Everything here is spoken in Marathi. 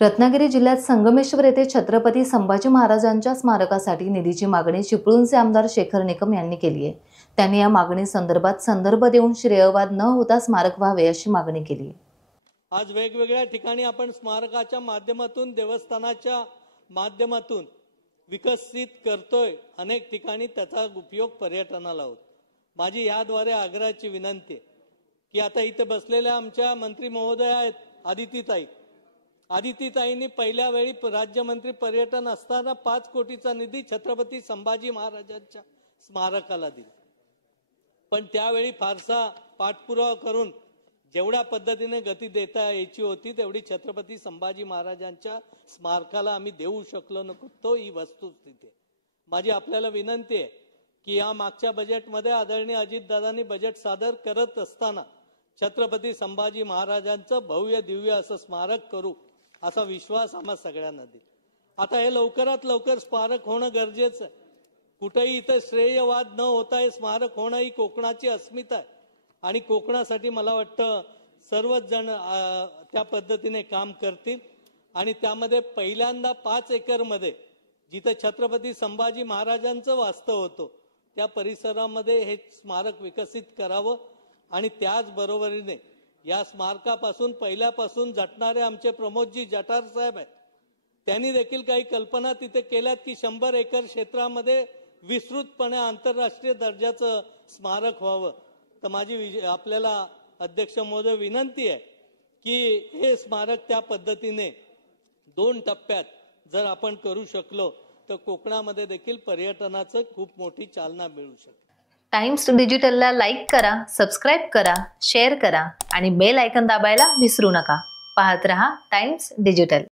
रत्नागिरी जिल्ह्यात संगमेश्वर येथे छत्रपती संभाजी महाराजांच्या स्मारकासाठी निधीची मागणी चिपळूणचे आमदार शेखर निकम यांनी केली आहे। त्यांनी या मागणी संदर्भात संदर्भ देऊन श्रेयवाद न होता स्मारक व्हावे अशी मागणी केली आहे। आज वेगवेगळ्या ठिकाणी आपण स्मारकाच्या माध्यमातून देवस्थानाच्या माध्यमातून विकसित करतोय। अनेक ठिकाणी त्याचा उपयोग पर्यटनाला होतो। माझी याद्वारे आग्रहाची विनंती आहे की आता इथे बसलेल्या आमच्या मंत्री महोदय आहेत आदितीताईंनी पहिल्या वेळी राज्यमंत्री पर्यटन असताना 5 कोटीचा निधी छत्रपती संभाजी महाराजांच्या स्मारकाला दिला, पण त्यावेळी फारसा पाठपुरावा करून जेवढ्या पद्धतीने गती देता यायची होती तेवढी छत्रपती संभाजी महाराजांच्या स्मारकाला आम्ही देऊ शकलो नव्हतो। ही वस्तुस्थिती। माझी आपल्याला विनंती आहे की या मागच्या बजेटमध्ये आदरणीय अजितदादांनी बजेट सादर करत असताना छत्रपती संभाजी महाराजांचं भव्य दिव्य असं स्मारक करू असा विश्वास आम्हा सगळ्यांना दे। आता हे लवकरात लवकर स्मारक होणं गरजेचं आहे। कुठेही इथे श्रेयवाद न होता हे स्मारक होणं ही कोकणाची अस्मिता आहे आणि कोकणासाठी मला वाटतं सर्वच जण त्या पद्धतीने काम करतील आणि त्यामध्ये पहिल्यांदा 5 एकरमध्ये जिथे छत्रपती संभाजी महाराजांचं वास्तव होतं त्या परिसरामध्ये हे स्मारक विकसित करावं आणि त्याच बरोबरीने या स्मारकापासून पहिल्यापासून झटणारे आमचे प्रमोदजी जटार साहेब आहेत, त्यांनी देखील काही कल्पना तिथे केल्यात की 100 एकर क्षेत्रामध्ये विस्तृतपणे आंतरराष्ट्रीय दर्जाचं स्मारक व्हावं। तर माझी आपल्याला अध्यक्ष महोदय विनंती आहे की हे स्मारक त्या पद्धतीने 2 टप्प्यात जर आपण करू शकलो तर कोकणामध्ये देखील पर्यटनाचं खूप मोठी चालना मिळू शकते। टाइम्स डिजिटलला लाईक करा, सबस्क्राइब करा, शेअर करा आणि बेल आयकॉन दाबायला विसरू नका। पाहत रहा टाइम्स डिजिटल।